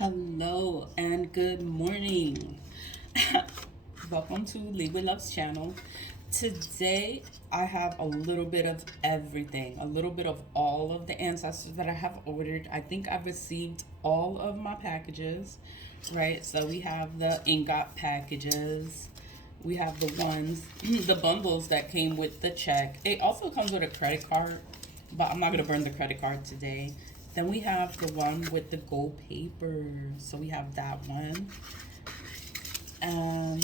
Hello and good morning. Welcome to Lead with Love's channel. Today I have a little bit of everything, a little bit of all of the ancestors that I have ordered. I think I've received all of my packages, right? So we have the Ingot packages. We have the ones, the bundles that came with the check. It also comes with a credit card, but I'm not going to burn the credit card today. Then we have the one with the gold paper. So we have that one. Um,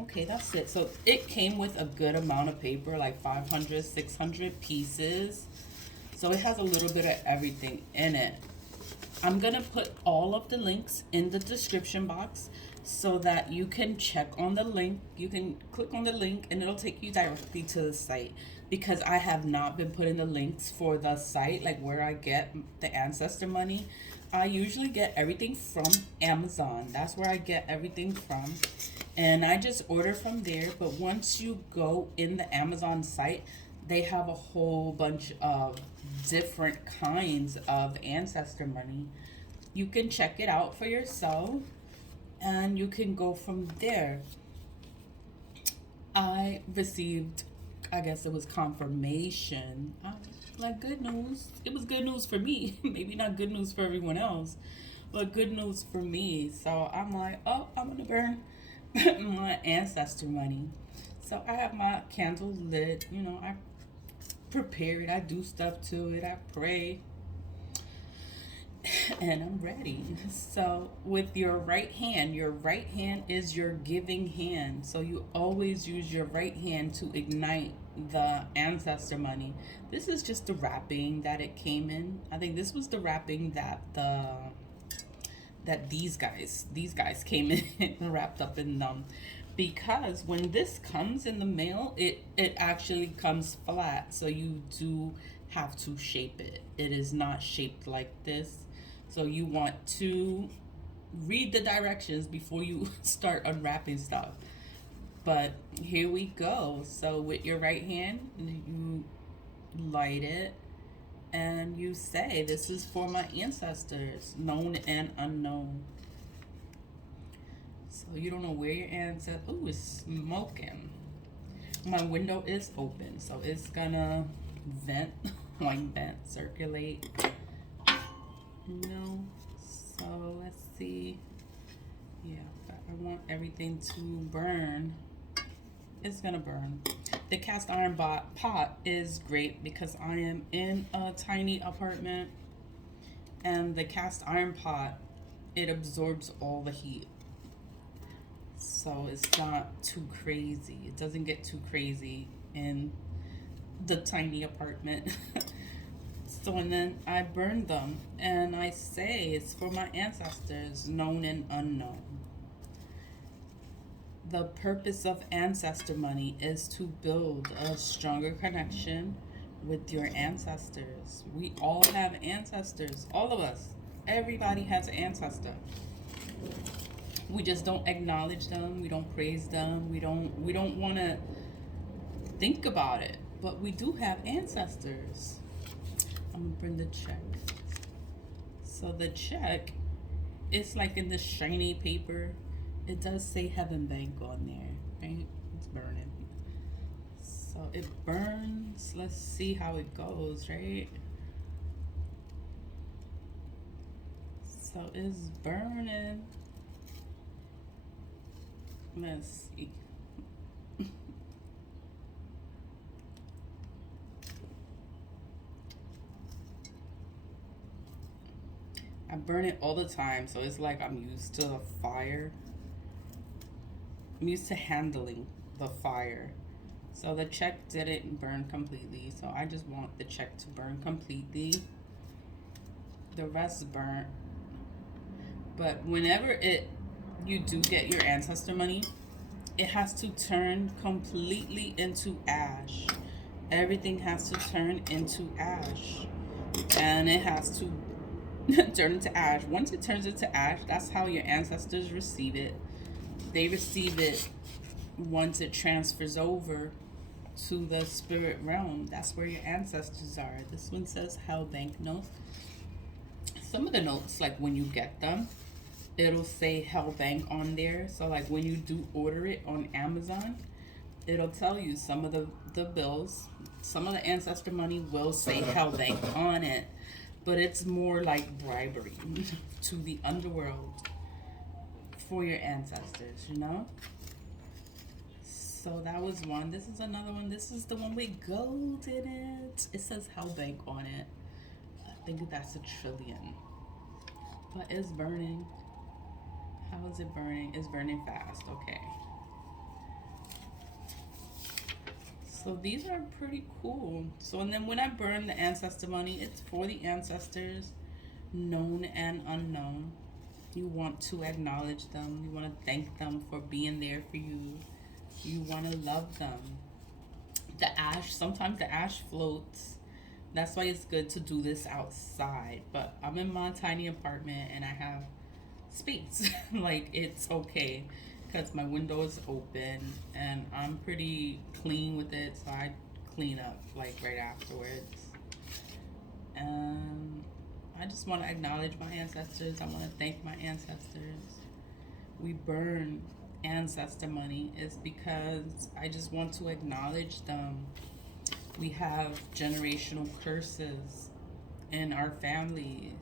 okay, that's it. So it came with a good amount of paper, like 500, 600 pieces. So it has a little bit of everything in it. I'm going to put all of the links in the description box so that you can check on the link. You can click on the link and it'll take you directly to the site, because I have not been putting the links for the site, like where I get the ancestor money. I usually get everything from Amazon. That's where I get everything from. And I just order from there. But once you go in the Amazon site, they have a whole bunch of different kinds of ancestor money. You can check it out for yourself and you can go from there. I received, I guess it was confirmation. Like good news. It was good news for me. Maybe not good news for everyone else, but good news for me. So I'm like, oh, I'm gonna burn my ancestor money. So I have my candle lit. I prepare it. I do stuff to it. I pray, and I'm ready. So, with your right hand is your giving hand. So, you always use your right hand to ignite the ancestor money. This is just the wrapping that it came in. I think this was the wrapping that these guys came in wrapped up in them, because when this comes in the mail, it actually comes flat, so you do have to shape it. It is not shaped like this, so you want to read the directions before you start unwrapping stuff. But here we go. So with your right hand, you light it and you say, this is for my ancestors, known and unknown. So you don't know where your ancestors. Ooh, it's smoking. My window is open, so it's gonna vent, like vent, circulate. No. So let's see. Yeah, but I want everything to burn. It's gonna burn. The cast iron pot is great because I am in a tiny apartment, and the cast iron pot, it absorbs all the heat, so it's not too crazy. It doesn't get too crazy in the tiny apartment. So, and then I burn them and I say it's for my ancestors, known and unknown. The purpose of ancestor money is to build a stronger connection with your ancestors. We all have ancestors, all of us. Everybody has an ancestor. We just don't acknowledge them. We don't praise them. We don't want to think about it. But we do have ancestors. I'm gonna bring the check. So the check, it's like in the shiny paper. It does say Heaven Bank on there, right? It's burning. So it burns. Let's see how it goes, right? So it's burning. Let's see. I burn it all the time, so it's like I'm used to the fire. I'm used to handling the fire. So the check didn't burn completely, so I just want the check to burn completely. The rest burnt. But whenever you do get your ancestor money, it has to turn completely into ash. Everything has to turn into ash. And it has to turn into ash. Once it turns into ash, that's how your ancestors receive it. They receive it once it transfers over to the spirit realm. That's where your ancestors are. This one says Hell Bank note. Some of the notes, like when you get them, it'll say Hell Bank on there. So like when you do order it on Amazon, it'll tell you some of the bills, some of the Ancestor money will say Hell Bank on it, but it's more like bribery to the underworld for your ancestors, you know? So that was one. This is another one. This is the one with gold in it. It says Hell Bank on it. I think that's a trillion. But it's burning. How is it burning? It's burning fast. Okay. So these are pretty cool. So and then when I burn the ancestor money, it's for the ancestors, known and unknown. You want to acknowledge them. You want to thank them for being there for you. You want to love them. The ash, sometimes the ash floats. That's why it's good to do this outside. But I'm in my tiny apartment and I have space. Like it's okay because my window is open and I'm pretty clean with it, so I clean up like right afterwards. I just want to acknowledge my ancestors. I want to thank my ancestors. We burn ancestor money is because I just want to acknowledge them. We have generational curses in our families,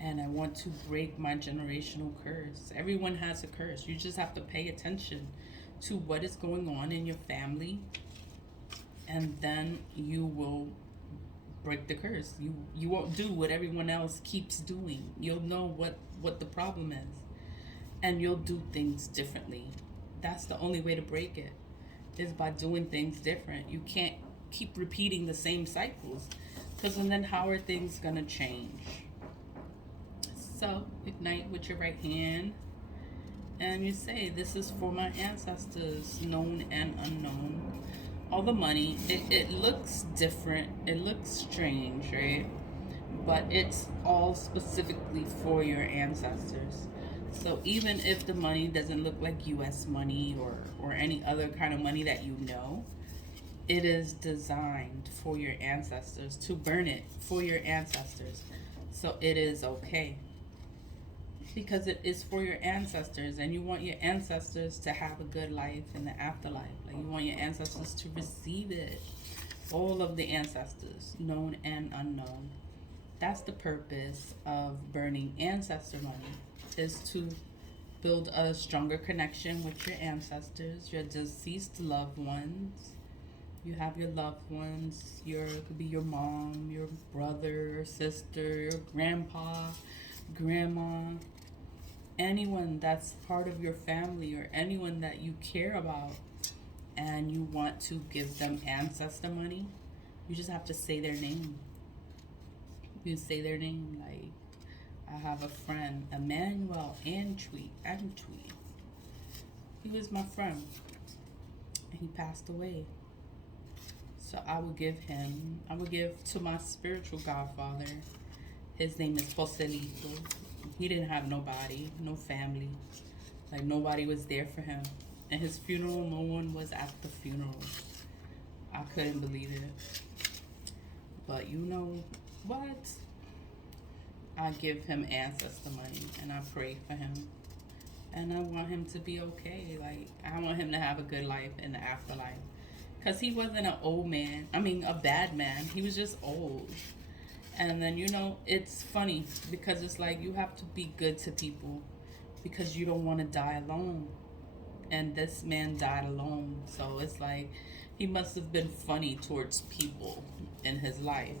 and I want to break my generational curse. Everyone has a curse. You just have to pay attention to what is going on in your family, and then you will break the curse. You won't do what everyone else keeps doing. You'll know what the problem is, and you'll do things differently. That's the only way to break it, is by doing things different. You can't keep repeating the same cycles, because then how are things gonna change? So ignite with your right hand and you say, this is for my ancestors, known and unknown. All the money, it looks different, it looks strange, right? But it's all specifically for your ancestors. So even if the money doesn't look like US money or any other kind of money that you know, it is designed for your ancestors, to burn it for your ancestors. So it is okay, because it is for your ancestors, and you want your ancestors to have a good life in the afterlife. Like you want your ancestors to receive it. All of the ancestors, known and unknown. That's the purpose of burning ancestor money, is to build a stronger connection with your ancestors, your deceased loved ones. You have your loved ones, could be your mom, your brother, your sister, your grandpa, grandma, anyone that's part of your family or anyone that you care about, and you want to give them ancestor money. You just have to say their name. You say their name, like I have a friend, Emmanuel Antwi. He was my friend, and he passed away. So I would give to my spiritual godfather. His name is Joselito. He didn't have nobody, no family. Like nobody was there for him. And his funeral, no one was at the funeral. I couldn't believe it. But you know what? I give him ancestor money and I pray for him. And I want him to be okay. Like I want him to have a good life in the afterlife. Because he wasn't an old man. I mean, a bad man. He was just old. And then, you know, it's funny because it's like you have to be good to people because you don't want to die alone. And this man died alone. So it's like he must have been funny towards people in his life.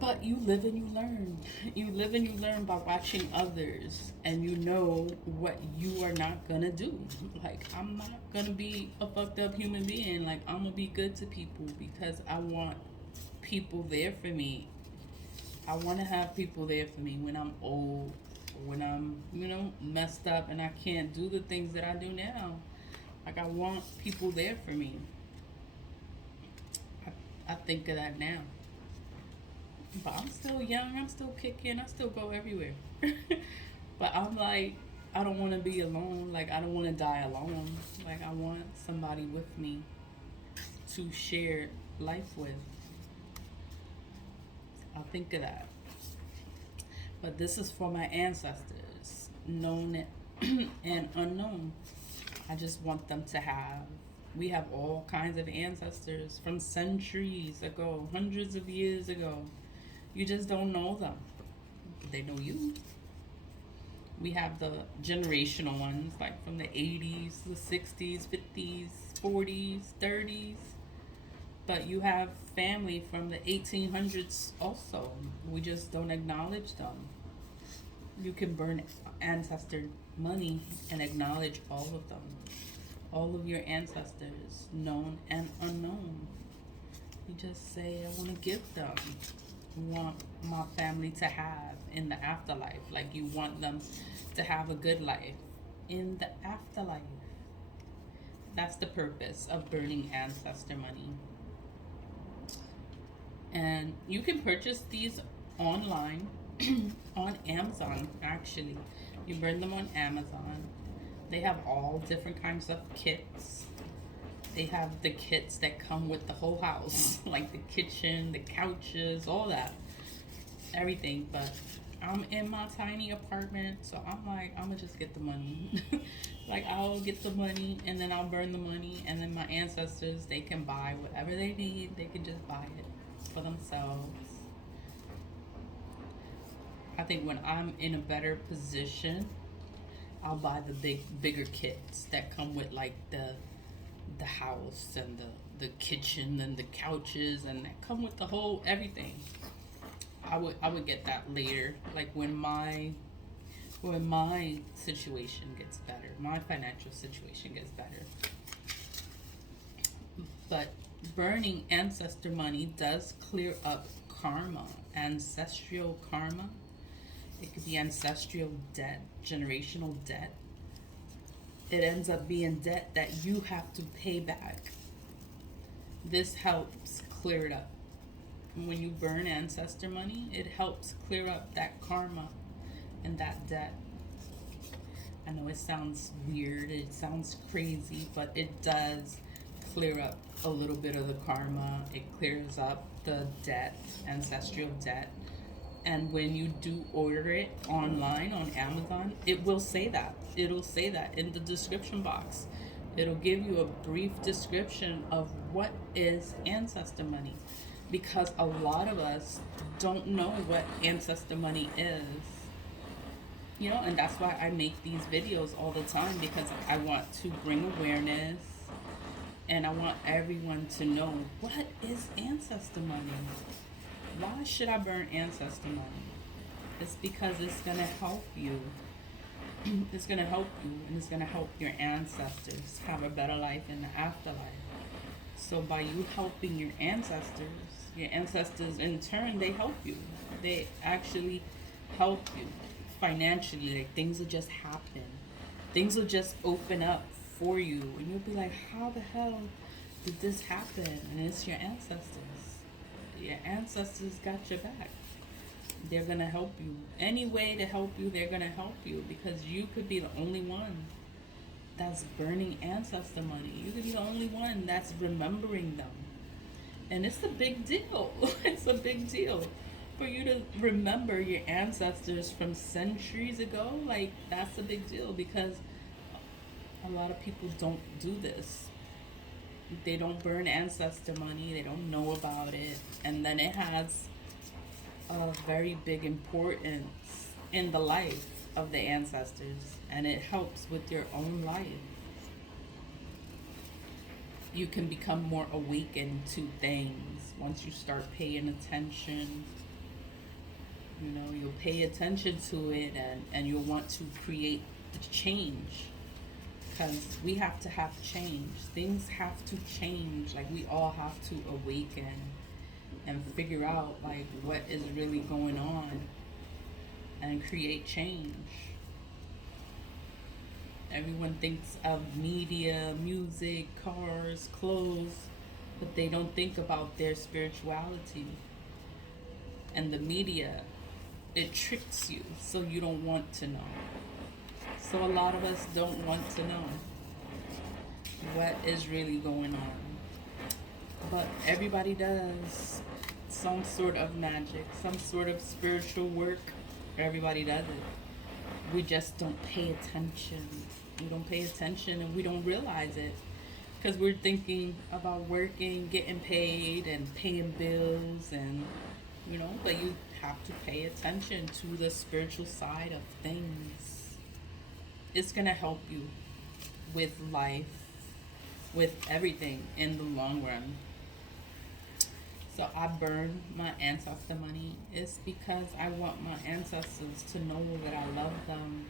But you live and you learn. You live and you learn by watching others, and you know what you are not gonna do. Like, I'm not gonna be a fucked up human being. Like, I'm gonna be good to people because I want people there for me. I want to have people there for me when I'm old, when I'm, you know, messed up and I can't do the things that I do now. Like, I want people there for me. I think of that now. But I'm still young, I'm still kicking, I still go everywhere. But I'm like, I don't want to be alone. Like, I don't want to die alone. Like, I want somebody with me to share life with. I'll think of that. But this is for my ancestors, known and unknown. I just want them to have. We have all kinds of ancestors from centuries ago, hundreds of years ago. You just don't know them. They know you. We have the generational ones, like from the 80s, the 60s, 50s, 40s, 30s. But you have family from the 1800s also. We just don't acknowledge them. You can burn ancestor money and acknowledge all of them. All of your ancestors, known and unknown. You just say, I want to give them. Want my family to have in the afterlife. Like you want them to have a good life in the afterlife. That's the purpose of burning ancestor money. And you can purchase these online on Amazon, actually. You burn them on Amazon. They have all different kinds of kits. They have the kits that come with the whole house, like the kitchen, the couches, all that, everything. But I'm in my tiny apartment, so I'm like, I'm gonna just get the money. Like I'll get the money and then I'll burn the money, and then my ancestors, they can buy whatever they need. They can just buy it for themselves. I think when I'm in a better position, I'll buy the bigger kits that come with like the house and the kitchen and the couches and that come with the whole everything. I would get that later, like when my situation gets better, my financial situation gets better. But burning ancestor money does clear up karma, ancestral karma. It could be ancestral debt, generational debt. It ends up being debt that you have to pay back. This helps clear it up. When you burn ancestor money, it helps clear up that karma and that debt. I know it sounds weird, it sounds crazy, but it does clear up a little bit of the karma. It clears up the debt, ancestral debt. And when you do order it online on Amazon, it will say that. It'll say that in the description box. It'll give you a brief description of what is ancestor money, because a lot of us don't know what ancestor money is. You know, and that's why I make these videos all the time, because I want to bring awareness and I want everyone to know what is ancestor money. Why should I burn ancestor money? It's because it's going to help you. It's going to help you, and it's going to help your ancestors have a better life in the afterlife. So by you helping your ancestors in turn, they help you. They actually help you financially. Like things will just happen. Things will just open up for you, and you'll be like, how the hell did this happen? And it's your ancestors. Your ancestors got your back. They're gonna help you. Any way to help you, they're gonna help you, because you could be the only one that's burning ancestor money. You could be the only one that's remembering them. And it's a big deal. It's a big deal for you to remember your ancestors from centuries ago. Like, that's a big deal, because a lot of people don't do this. They don't burn ancestor money. They don't know about it. And then it has a very big importance in the life of the ancestors, and it helps with your own life. You can become more awakened to things once you start paying attention. You know, you'll pay attention to it, and you'll want to create the change. Because we have to have change. Things have to change. Like, we all have to awaken and figure out, like, what is really going on and create change. Everyone thinks of media, music, cars, clothes, but they don't think about their spirituality. And the media, it tricks you, so you don't want to know. So a lot of us don't want to know what is really going on. But everybody does some sort of magic, some sort of spiritual work. Everybody does it. We just don't pay attention. We don't pay attention and we don't realize it because we're thinking about working, getting paid, and paying bills, and but you have to pay attention to the spiritual side of things. It's gonna help you with life, with everything in the long run. So I burn my ancestor money. It's because I want my ancestors to know that I love them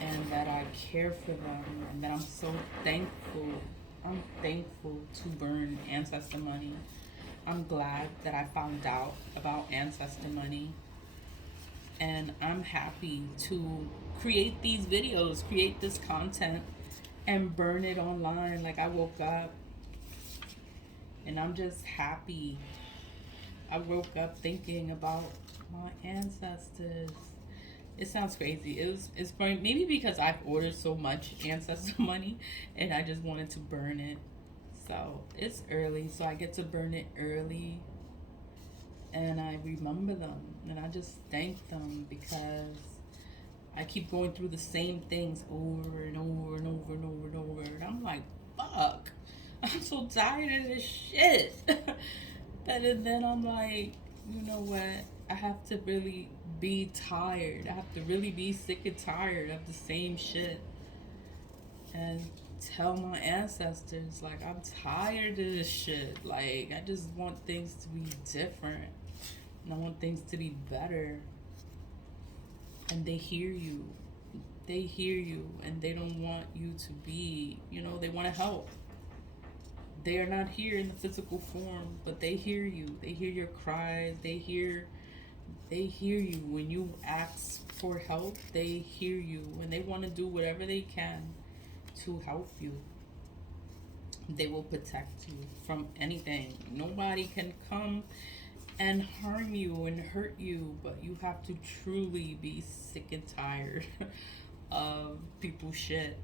and that I care for them and that I'm so thankful. I'm thankful to burn ancestor money. I'm glad that I found out about ancestor money. And I'm happy to create these videos, create this content, and burn it online. Like I woke up and I'm just happy. I woke up thinking about my ancestors. It sounds crazy. It's probably maybe because I've ordered so much ancestor money and I just wanted to burn it. So it's early, so I get to burn it early and I remember them and I just thank them because I keep going through the same things over and over and over and over and over. And I'm like, fuck. I'm so tired of this shit. And then I'm like, you know what? I have to really be tired. I have to really be sick and tired of the same shit. And tell my ancestors, like, I'm tired of this shit. Like, I just want things to be different. And I want things to be better. And they hear you. They hear you. And they don't want you to be, they want to help. They are not here in the physical form, but they hear you. They hear your cries. They hear you when you ask for help. They hear you and they want to do whatever they can to help you. They will protect you from anything. Nobody can come and harm you and hurt you, but you have to truly be sick and tired of people's shit.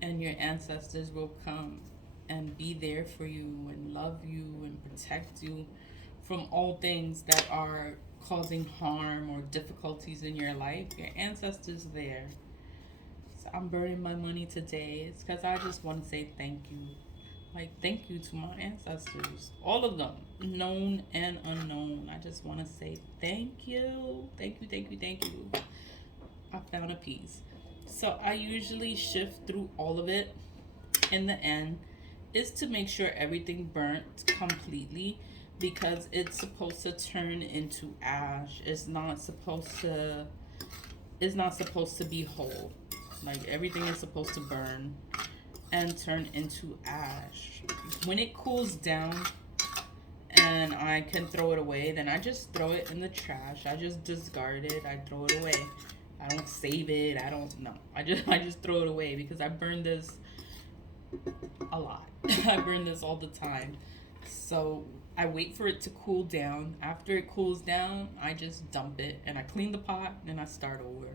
And your ancestors will come and be there for you and love you and protect you from all things that are causing harm or difficulties in your life. Your ancestors are there. So I'm burning my money today. It's because I just want to say thank you. Like, thank you to my ancestors. All of them, known and unknown. I just want to say thank you. Thank you, thank you, thank you. I found a piece. So I usually shift through all of it in the end is to make sure everything burnt completely because it's supposed to turn into ash. It's not supposed to be whole. Like everything is supposed to burn and turn into ash. When it cools down and I can throw it away, then I just throw it in the trash. I just discard it. I throw it away. I don't save it. I don't know. I just throw it away because I burn this a lot. I burn this all the time. So I wait for it to cool down. After it cools down, I just dump it and I clean the pot and I start over.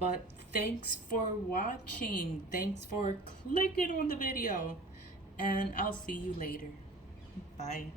But thanks for watching. Thanks for clicking on the video. And I'll see you later. Bye.